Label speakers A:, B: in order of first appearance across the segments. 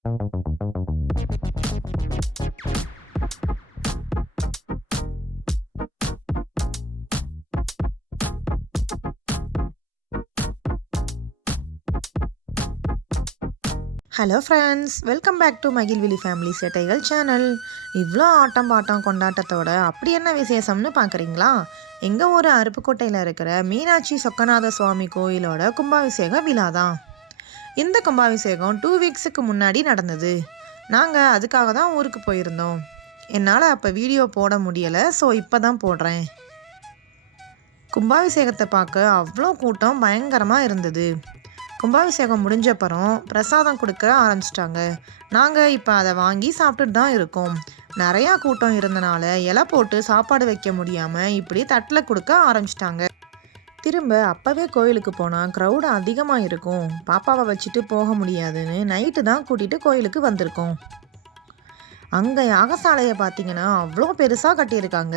A: Hello friends welcome back to மகிழ்விழி family சேட்டைகள் channel இவ்வளோ ஆட்டம் பாட்டம் கொண்டாட்டத்தோட அப்படி என்ன விசேஷம்னு பார்க்குறீங்களா எங்கள் ஊர் அருப்புக்கோட்டையில் இருக்கிற மீனாட்சி சொக்கநாத சுவாமி கோயிலோட கும்பாபிஷேக விழா தான் இந்த கும்பாபிஷேகம் டூ வீக்ஸுக்கு முன்னாடி நடந்தது. நாங்கள் அதுக்காக தான் ஊருக்கு போயிருந்தோம். என்னால் அப்போ வீடியோ போட முடியலை ஸோ இப்போ தான் போடுறேன். கும்பாபிஷேகத்தை பார்க்க அவ்வளோ கூட்டம் பயங்கரமாக இருந்தது. கும்பாபிஷேகம் முடிஞ்சப்பறம் பிரசாதம் கொடுக்க ஆரம்பிச்சிட்டாங்க. நாங்கள் இப்போ அதை வாங்கி சாப்பிட்டுட்டு தான் இருக்கோம். நிறையா கூட்டம் இருந்தனால இலை போட்டு சாப்பாடு வைக்க முடியாமல் இப்படி தட்டில் கொடுக்க ஆரம்பிச்சிட்டாங்க. திரும்ப அப்போவே கோயிலுக்கு போனால் க்ரௌடு அதிகமாக இருக்கும். பாப்பாவை வச்சுட்டு போக முடியாதுன்னு நைட்டு தான் கூட்டிகிட்டு கோயிலுக்கு வந்திருக்கோம். அங்கே யாகசாலையை பார்த்தீங்கன்னா அவ்வளோ பெருசாக கட்டியிருக்காங்க.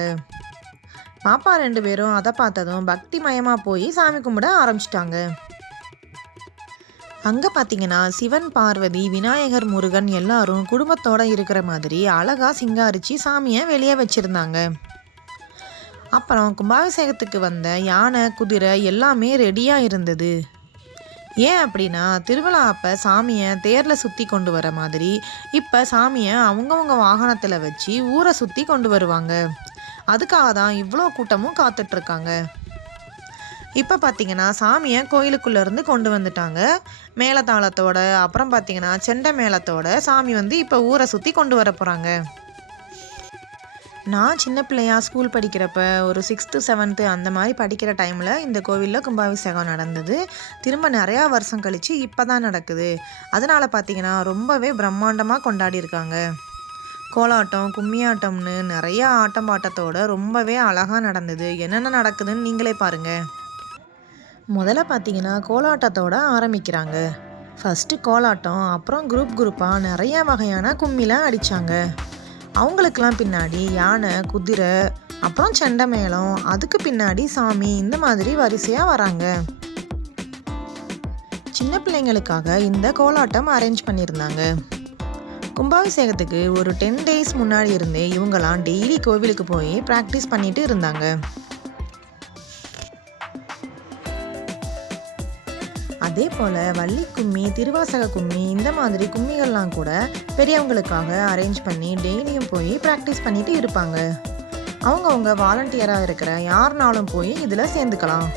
A: பாப்பா ரெண்டு பேரும் அதை பார்த்ததும் பக்தி மயமாக போய் சாமி கும்பிட ஆரம்பிச்சிட்டாங்க. அங்கே பார்த்தீங்கன்னா சிவன் பார்வதி விநாயகர் முருகன் எல்லாரும் குடும்பத்தோட இருக்கிற மாதிரி அழகாக சிங்காரிச்சு சாமியை வெளியே வச்சுருந்தாங்க. அப்புறம் கும்பாபிஷேகத்துக்கு வந்த யானை குதிரை எல்லாமே ரெடியாக இருந்தது. ஏன் அப்படின்னா திருவிழா அப்போ சாமியை தேரில் சுற்றி கொண்டு வர மாதிரி இப்போ சாமியை அவங்கவுங்க வாகனத்தில் வச்சு ஊரை சுற்றி கொண்டு வருவாங்க. அதுக்காக தான் இவ்வளோ கூட்டமும் காத்துட்ருக்காங்க. இப்போ பார்த்தீங்கன்னா சாமியை கோயிலுக்குள்ளேருந்து கொண்டு வந்துட்டாங்க. மேளதாளத்தோட அப்புறம் பார்த்தீங்கன்னா செண்டை மேளத்தோட சாமி வந்து இப்போ ஊரை சுற்றி கொண்டு வர போகிறாங்க நான் சின்ன பிள்ளையா ஸ்கூல் படிக்கிறப்ப ஒரு சிக்ஸ்த்து செவன்த்து அந்த மாதிரி படிக்கிற டைமில் இந்த கோவிலில் கும்பாபிஷேகம் நடந்தது. திரும்ப நிறையா வருஷம் கழித்து இப்போ தான் நடக்குது. அதனால் பார்த்தீங்கன்னா ரொம்பவே பிரம்மாண்டமாக கொண்டாடி இருக்காங்க. கோலாட்டம் கும்மியாட்டம்னு நிறையா ஆட்டம் பாட்டத்தோட ரொம்பவே அழகாக நடந்தது. என்னென்ன நடக்குதுன்னு நீங்களே பாருங்கள் முதல்ல பார்த்தீங்கன்னா கோலாட்டத்தோட ஆரம்பிக்கிறாங்க. ஃபஸ்ட்டு கோலாட்டம் அப்புறம் குரூப் குரூப்பாக நிறைய வகையான கும்மிலாம் அடித்தாங்க அவங்களுக்கெல்லாம் பின்னாடி யானை குதிரை அப்புறம் செண்டை மேளம் அதுக்கு பின்னாடி சாமி இந்த மாதிரி வரிசையாக வராங்க. சின்ன பிள்ளைங்களுக்காக இந்த கோலாட்டம் அரேஞ்ச் பண்ணியிருந்தாங்க. கும்பாபிஷேகத்துக்கு ஒரு டென் டேஸ் முன்னாடி இருந்தே இவங்களாம் டெய்லி கோவிலுக்கு போய் ப்ராக்டிஸ் பண்ணிட்டு இருந்தாங்க. அதே போல் வள்ளி கும்மி திருவாசக கும்மி இந்த மாதிரி கும்மிகள்லாம் கூட பெரியவங்களுக்காக அரேஞ்ச் பண்ணி டெய்லியும் போய் ப்ராக்டிஸ் பண்ணிட்டு இருப்பாங்க. அவங்கவுங்க வாலண்டியராக இருக்கிற யாருனாலும் போய் இதில் சேர்ந்துக்கலாம்.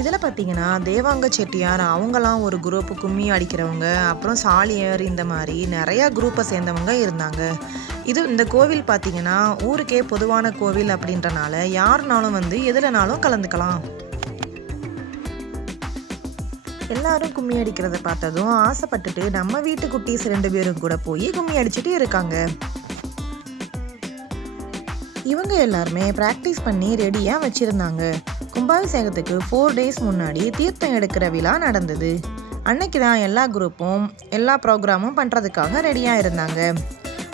A: இதில் பார்த்தீங்கன்னா தேவாங்க செட்டியார் அவங்களாம் ஒரு குரூப்பு கும்மி அடிக்கிறவங்க அப்புறம் சாலியர் இந்த மாதிரி நிறையா குரூப்பை சேர்ந்தவங்க இருந்தாங்க. இது இந்த கோவில் பார்த்தீங்கன்னா ஊருக்கே பொதுவான கோவில் அப்படின்றனால யாருனாலும் வந்து எதுலனாலும் கலந்துக்கலாம். எல்லாரும் கும்மி அடிக்கிறத பார்த்ததும் ஆசைப்பட்டுட்டு நம்ம வீட்டு குட்டீஸ் ரெண்டு பேரும் கூட போய் கும்மி அடிச்சுட்டு இருக்காங்க. இவங்க எல்லாருமே ப்ராக்டிஸ் பண்ணி ரெடியாக வச்சுருந்தாங்க. கும்பாபிஷேகத்துக்கு ஃபோர் டேஸ் முன்னாடி தீர்த்தம் எடுக்கிற விழா நடந்தது. அன்னைக்கு தான் எல்லா குரூப்பும் எல்லா ப்ரோக்ராமும் பண்ணுறதுக்காக ரெடியாக இருந்தாங்க.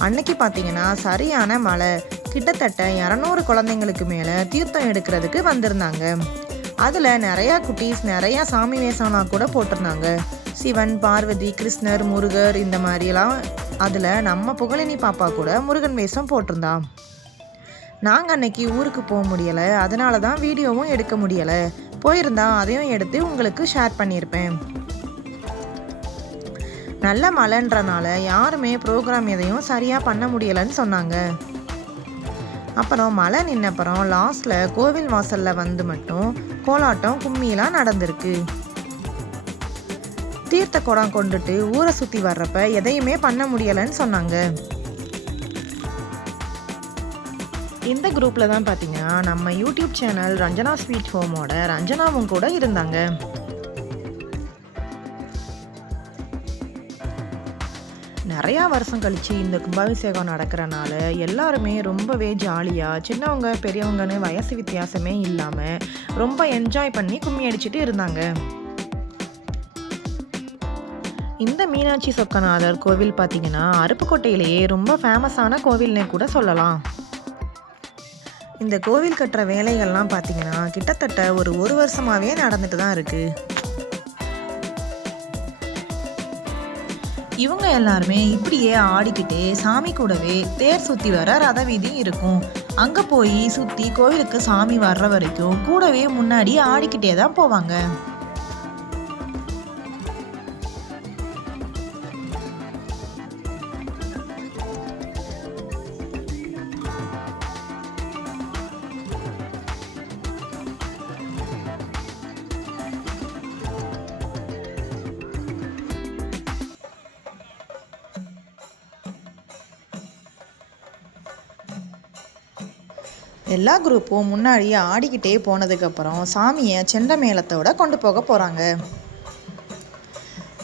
A: அன்னைக்கு பார்த்தீங்கன்னா சரியான மழை. கிட்டத்தட்ட இரநூறு குழந்தைங்களுக்கு மேலே தீர்த்தம் எடுக்கிறதுக்கு வந்திருந்தாங்க. அதில் நிறையா குட்டீஸ் நிறையா சாமி வேஷம்லாம் கூட போட்டிருந்தாங்க. சிவன் பார்வதி கிருஷ்ணர் முருகர் இந்த மாதிரிலாம் அதில் நம்ம புகழினி பாப்பா கூட முருகன் வேஷம் போட்டிருந்தான் நாங்கள் அன்னைக்கு ஊருக்கு போக முடியலை. அதனால தான் வீடியோவும் எடுக்க முடியலை. போயிருந்தா அதையும் எடுத்து உங்களுக்கு ஷேர் பண்ணியிருப்பேன். நல்ல மழைன்றனால யாருமே ப்ரோக்ராம் எதையும் சரியாக பண்ண முடியலைன்னு சொன்னாங்க. அப்புறம் மழை நின்னப்புறம் லாஸ்டில் கோவில் வாசலில் வந்து மட்டும் கோலாட்டம் கும்மியெல்லாம் நடந்திருக்கு. தீர்த்த குடம் கொண்டுட்டு ஊரை சுற்றி வர்றப்ப எதையுமே பண்ண முடியலைன்னு சொன்னாங்க. இந்த குரூப்பில் தான் பார்த்தீங்கன்னா நம்ம யூடியூப் சேனல் ரஞ்சனா ஸ்வீட் ஹோமோட ரஞ்சனாவும் கூட இருந்தாங்க. நிறையா வருஷம் கழித்து இந்த கும்பாபிஷேகம் நடக்கிறனால எல்லாருமே ரொம்பவே ஜாலியாக சின்னவங்க பெரியவங்கன்னு வயசு வித்தியாசமே இல்லாமல் ரொம்ப என்ஜாய் பண்ணி கும்மி அடிச்சுட்டு இருந்தாங்க. இந்த மீனாட்சி சொக்கநாதர் கோவில் பார்த்தீங்கன்னா அருப்புக்கோட்டையிலேயே ரொம்ப ஃபேமஸான கோவில்னே கூட சொல்லலாம். இந்த கோவில் கட்டுற வேலைகள்லாம் பார்த்தீங்கன்னா கிட்டத்தட்ட ஒரு ஒரு வருஷமாகவே நடந்துட்டு தான் இருக்கு. இவங்க எல்லாருமே இப்படியே ஆடிக்கிட்டே சாமி கூடவே தேர் சுற்றி வர ரத வீதி இருக்கும். அங்கே போய் சுற்றி கோவிலுக்கு சாமி வர்ற வரைக்கும் கூடவே முன்னாடி ஆடிக்கிட்டே தான் போவாங்க. எல்லா குரூப்பும் முன்னாடி ஆடிக்கிட்டே போனதுக்கப்புறம் சாமியை செண்ட மேளத்தோட கொண்டு போக போகிறாங்க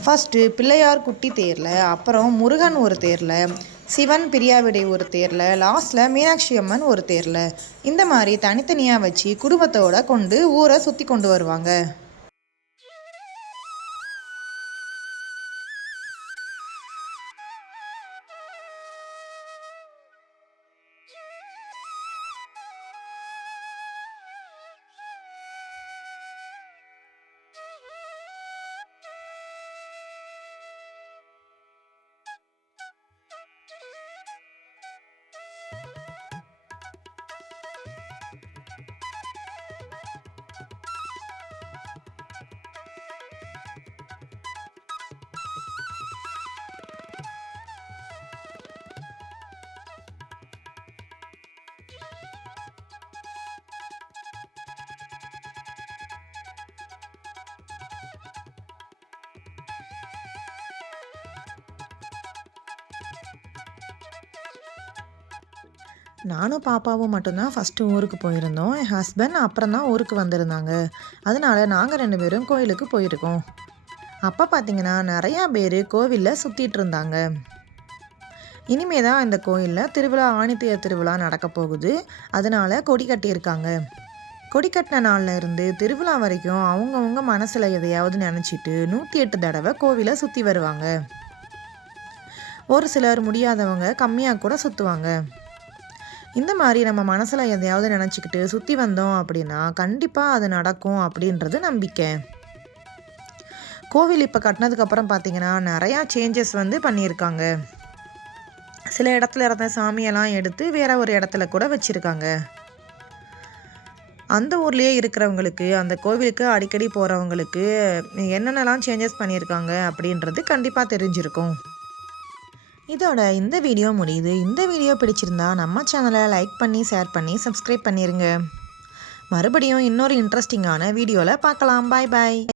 A: ஃபஸ்ட்டு பிள்ளையார் குட்டி தேரில் அப்புறம் முருகன் ஒரு தேரில் சிவன் பிரியாவிடை ஒரு தேரில் லாஸ்ட்டில் மீனாட்சி அம்மன் ஒரு தேரில். இந்த மாதிரி தனித்தனியாக வச்சு குடும்பத்தோட கொண்டு ஊரை சுற்றி கொண்டு வருவாங்க. நானும் பாப்பாவும் மட்டும்தான் ஃபஸ்ட்டு ஊருக்கு போயிருந்தோம். என் ஹஸ்பண்ட் அப்புறம் தான் ஊருக்கு வந்திருந்தாங்க. அதனால நாங்கள் ரெண்டு பேரும் கோயிலுக்கு போயிருக்கோம். அப்போ பார்த்தீங்கன்னா நிறையா பேர் கோவிலில் சுற்றிட்டு இருந்தாங்க. இனிமே தான் இந்த கோயிலில் திருவிழா ஆணித்தேர் திருவிழா நடக்க போகுது. அதனால கொடி கட்டியிருக்காங்க. கொடி கட்டின நாளில் இருந்து திருவிழா வரைக்கும் அவங்கவுங்க மனசில் எதையாவது நினச்சிட்டு நூற்றி எட்டு தடவை கோவிலை சுற்றி வருவாங்க. ஒரு சிலர் முடியாதவங்க கம்மியாக கூட சுற்றுவாங்க இந்த மாதிரி நம்ம மனசில் எதையாவது நினச்சிக்கிட்டு சுற்றி வந்தோம் அப்படின்னா கண்டிப்பாக அது நடக்கும் அப்படின்றது நம்பிக்கை. கோவில் இப்போ கட்டினதுக்கப்புறம் பார்த்தீங்கன்னா நிறையா சேஞ்சஸ் வந்து பண்ணியிருக்காங்க. சில இடத்துல இருந்த சாமியெல்லாம் எடுத்து வேற ஒரு இடத்துல கூட வச்சுருக்காங்க. அந்த ஊர்லேயே இருக்கிறவங்களுக்கு அந்த கோவிலுக்கு அடிக்கடி போகிறவங்களுக்கு என்னென்னலாம் சேஞ்சஸ் பண்ணியிருக்காங்க அப்படின்றது கண்டிப்பாக தெரிஞ்சிருக்கும். இதோட இந்த வீடியோ முடியுது. இந்த வீடியோ பிடிச்சிருந்தா நம்ம சேனலை லைக் பண்ணி ஷேர் பண்ணி சப்ஸ்கிரைப் பண்ணிடுங்க மறுபடியும் இன்னொரு இன்ட்ரெஸ்டிங்கான வீடியோவில் பார்க்கலாம். பாய் பாய்